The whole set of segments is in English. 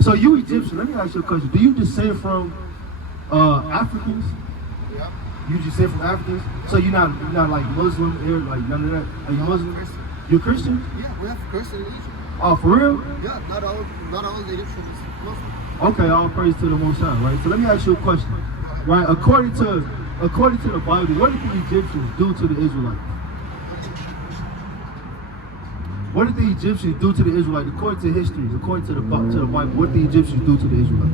So you Egyptian, let me ask you a question. Do you descend from Africans? Yeah. You descend from Africans? So you're not like Muslim, like none of that? Are you Muslim? Christian. You're Christian? Yeah, we have Christian in Egypt. Oh, for real? Yeah, not all Egyptians Muslim. Okay, all praise to the Most High, right? So let me ask you a question. Right, according to the Bible, what did the Egyptians do to the Israelites? What did the Egyptians do to the Israelites? According to history, according to the Bible, what did the Egyptians do to the Israelites?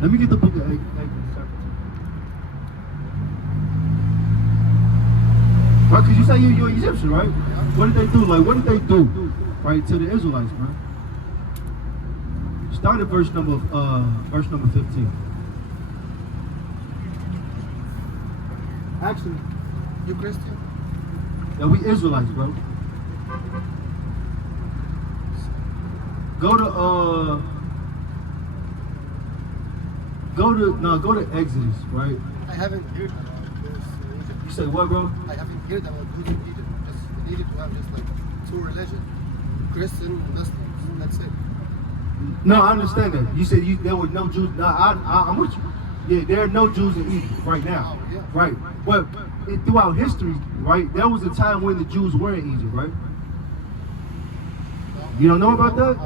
Let me get the book of Exodus. Right, because you say you're Egyptian, right? What did they do? Like, what did they do, right, to the Israelites, man? Start at verse number 15. Actually, You Christian? yeah, we Israelites, bro. Go to Exodus, right? I haven't heard about this in Egypt. You say what, bro? I haven't heard about this in Egypt. Just in Egypt we have just like two religions, Christian, Muslims. That's it. No, I understand that. You said there were no Jews. No, I'm with you. Yeah, there are no Jews in Egypt right now. Oh, yeah. Right. But throughout history, right, there was a time when the Jews were in Egypt, right? You don't know about that?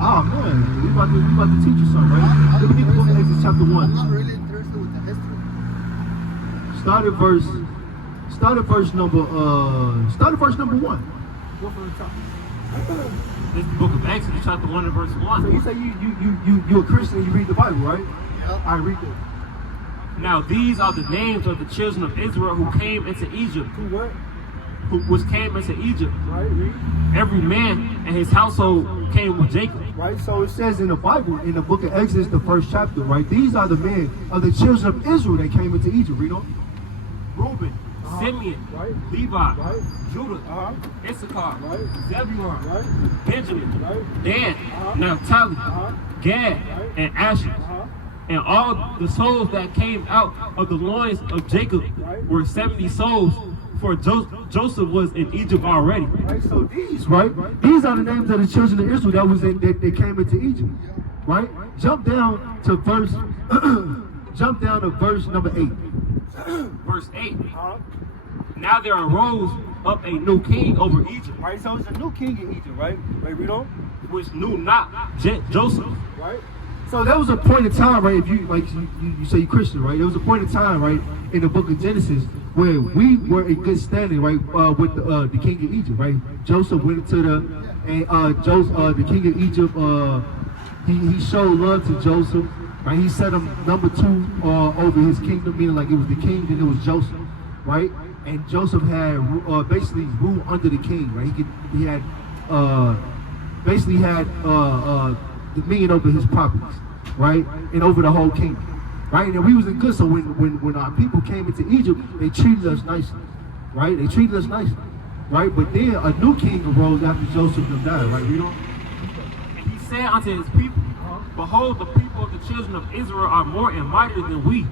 Oh man, we about to teach you something, right? Let me get the book of Exodus chapter 1. I'm not really interested with the history. Start at verse number 1. Go from the top. This is the book of Exodus, chapter 1 and verse 1. So you say you're a Christian and you read the Bible, right? Yeah. I read that. Now these are the names of the children of Israel who came into Egypt, Who what? which came into Egypt. Right, read. Every man and his household came with Jacob. Right, so it says in the Bible, in the book of Exodus, the first chapter, right? These are the men of the children of Israel that came into Egypt. Read on. Reuben, Simeon, Right. Levi, Right. Judah, Uh-huh. Issachar, Right. Zebulun, Right. Benjamin, Right. Dan, Uh-huh. Naphtali, Uh-huh. Gad, and Asher. Uh-huh. And all the souls that came out of the loins of Jacob were 70 souls, for Joseph was in Egypt already. Right, so these are the names of the children of Israel that came into Egypt. Right? Jump down to verse number 8. Verse 8. Now there arose up a new king over Egypt, Right, so it's a new king in Egypt, right? Right, read on. which knew not Joseph. Right? So there was a point in time, right, if you you say you're Christian, right? There was a point in time, right, in the book of Genesis where we were in good standing, right, with the king of Egypt, right? Joseph went to the king of Egypt, he showed love to Joseph, right? He set him number 2 over his kingdom, meaning like it was the king and it was Joseph, right? And Joseph had basically ruled under the king, right? He had dominion over his properties, right? And over the whole kingdom, right? And we was in good, so when our people came into Egypt, they treated us nicely, right? They treated us nicely, right? But then a new king arose after Joseph died, right? You know? And he said unto his people, Behold, the people of the children of Israel are more and mightier than we.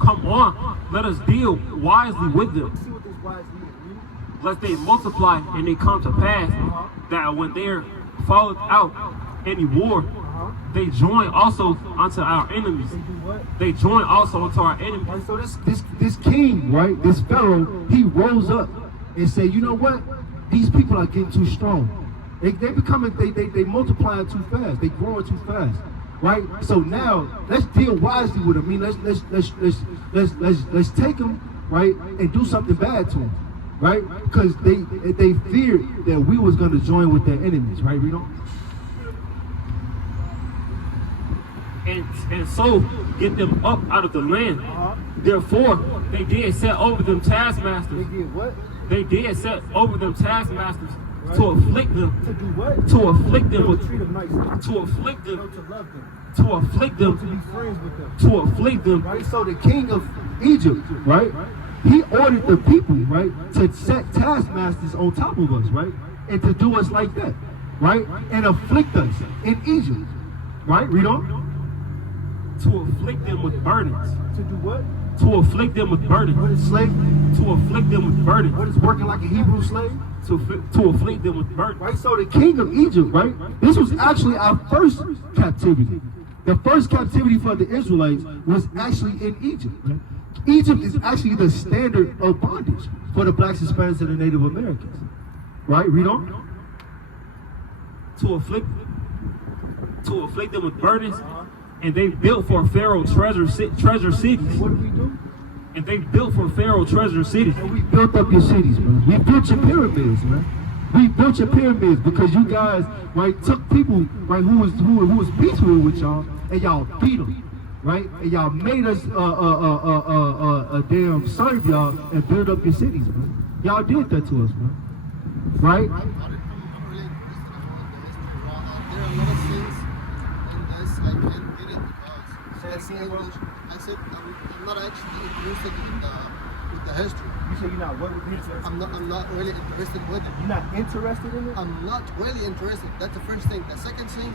Come on, let us deal wisely with them, See what this wise means. lest they multiply and they come to pass, that when there falleth out any war, they join also unto our enemies. They do what? They join also unto our enemies. Right, so this king, right, this Pharaoh, he rose up and said, you know what? These people are getting too strong. They multiplying too fast. They growing too fast. Right? So now let's deal wisely with them. I mean, let's take them, right, and do something bad to them. Right? Because they feared that we was gonna join with their enemies, right? We don't. And so get them up out of the land. Therefore, they did set over them taskmasters. They did what? They did set over them taskmasters to afflict them. To do what? To afflict them with. Treat them nicely. To afflict them. To love them. To afflict To them. be friends with them. To afflict them. Right? So the king of Egypt, right? He ordered the people, right, to set taskmasters on top of us, right? And to do us like that, right? And afflict us in Egypt. Right? Read on. To afflict them with burdens. To do what? To afflict them with What burdens. is slavery? To afflict them with burdens. What is working like a Hebrew slave? To afflict them with burdens. Right, so the king of Egypt, right? This was actually our first captivity. The first captivity for the Israelites was actually in Egypt. Right? Egypt is actually the standard of bondage for the blacks, Hispanics, and the Native Americans. Right? Read on. To afflict them with burdens, and they built for Pharaoh treasure cities. What do we do? And they built for Pharaoh treasure cities. And we built up your cities, man. We built your pyramids, man. We built your pyramids because you guys, right, took people, right, who was peaceful with y'all, and y'all beat them, right? And y'all made us a damn serve y'all and build up your cities, man. Y'all did that to us, man. Right? I'm really interested about the history. There are a lot of things in this I can't get it because it's English. I said I'm not actually interested with the history. You say you're not what interested? I'm not really interested with it. You're not interested in it? I'm not really interested. That's the first thing. The second thing,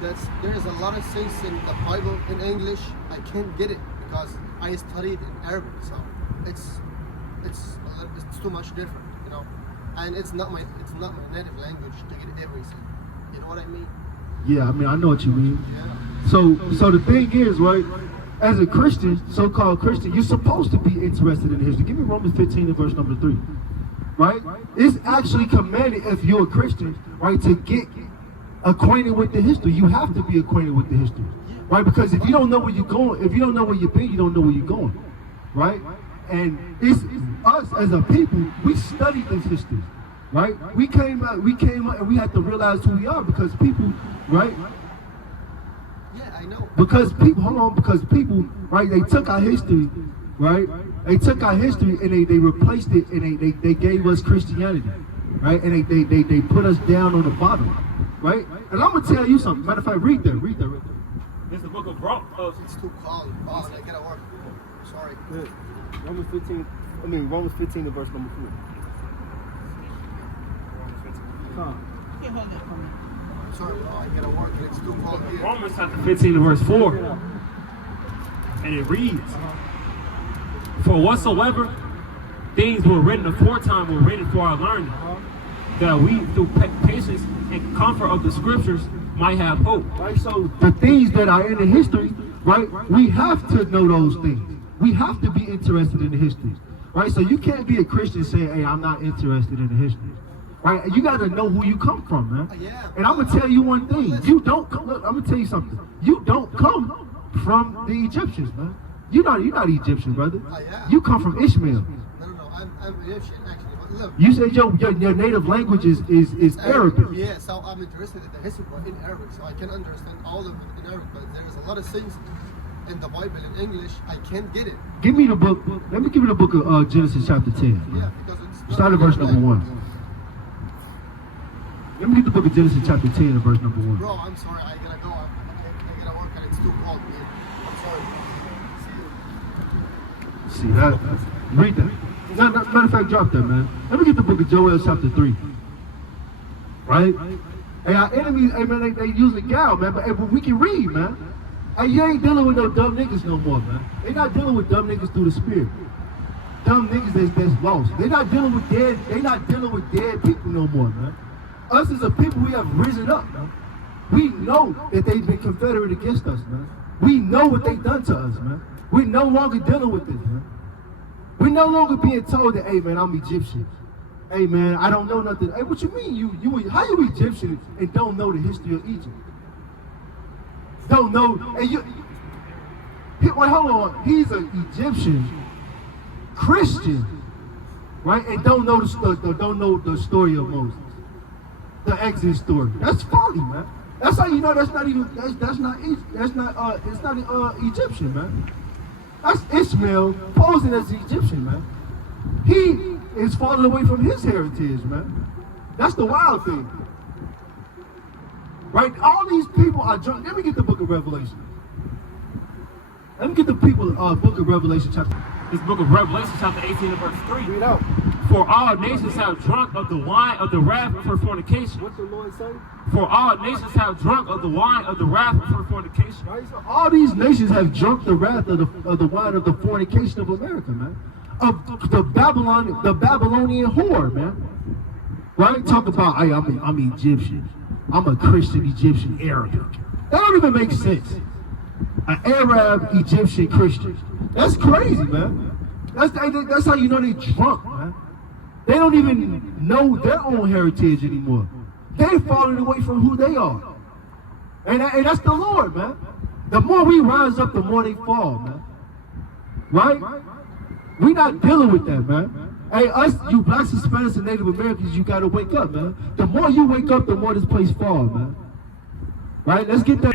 there is a lot of things in the Bible in English I can't get it because I studied in Arabic, so it's too much different, you know. And it's not my native language to get everything. You know what I mean? Yeah, I mean, I know what you mean. Yeah. So the thing is, right, as a Christian, so-called Christian, you're supposed to be interested in history. Give me Romans 15 and verse number 3. Right? It's actually commanded if you're a Christian, right, to get acquainted with the history. You have to be acquainted with the history. Right? Because if you don't know where you're going, if you don't know where you've been, you don't know where you're going. Right? And it's us as a people, we study this history. Right? We came out and we had to realize who we are because people, right? Yeah, I know. Because people, right, they took our history, right? They took our history and they replaced it and they gave us Christianity, right? And they put us down on the bottom, right? And I'm gonna tell you something. Matter of fact, read that. It's the book of Romans. It's too cold. Oh, I gotta work. Sorry. Romans 15 and verse number 4. Sorry, I gotta work. It's too cold here. Romans chapter 15 and verse 4. And it reads, for whatsoever things were written aforetime were written for our learning, that we through patience and comfort of the scriptures might have hope. Right, so the things that are in the history, right, we have to know those things. We have to be interested in the history. Right, so you can't be a Christian saying, hey, I'm not interested in the history. Right, you got to know who you come from, man. Yeah. And I'm gonna tell you one thing. You don't come. Look, I'm gonna tell you something. You don't come from the Egyptians, man. You're not Egyptian, brother. Yeah. You come from Ishmael. No. I'm Egyptian actually. But look. You said your native language is Arabic. Yeah, so I'm interested in the history in Arabic, so I can understand all of it in Arabic. But there's a lot of things in the Bible in English I can't get it. Give me the book. Let me give you the book of Genesis chapter 10. Yeah, because it's not Start at verse number 1. Let me get the book of Genesis chapter 10 and verse number 1. Bro, I'm sorry, I gotta go. I gotta work and it's too cold here. I'm sorry. See that? Read that. No, matter of fact, drop that, man. Let me get the book of Joel chapter 3. Right? Hey, our enemies, hey man, they usually gal, man, but we can read, man. Hey, you ain't dealing with no dumb niggas no more, man. They not dealing with dumb niggas through the spirit. Dumb niggas that's lost. They not dealing with dead people no more, man. Us as a people, we have risen up, man. We know that they've been confederate against us, man. We know what they've done to us, man. We're no longer dealing with this, man. We're no longer being told that, hey, man, I'm Egyptian. Hey, man, I don't know nothing. Hey, what you mean? How you Egyptian and don't know the history of Egypt? Don't know. And wait, hold on. He's an Egyptian Christian, right? And don't know the story of Moses. The Exodus story. That's folly, man. That's how you know it's not Egyptian, man. That's Ishmael posing as the Egyptian, man. He is falling away from his heritage, man. That's the wild thing. Right? All these people are drunk. Let me get the book of Revelation. Let me get the people book of Revelation chapter. This book of Revelation chapter 18 and verse 3. Read out. For For all nations have drunk of the wine of the wrath for fornication. What's the Lord say? For all nations have drunk of the wine of the wrath for fornication. Right? So all these nations have drunk the wrath of the wine of the fornication of America, man. Of the Babylonian whore, man. Right? Talk about, hey, I'm Egyptian. I'm a Christian, Egyptian, Arabic. That don't even make sense. An Arab, Egyptian, Christian. That's crazy, man. That's how you know they drunk, man. They don't even know their own heritage anymore. They're falling away from who they are. And that's the Lord, man. The more we rise up, the more they fall, man. Right? We're not dealing with that, man. Hey, us, you blacks, Hispanics, and Native Americans, you gotta wake up, man. The more you wake up, the more this place falls, man. Right? Let's get that.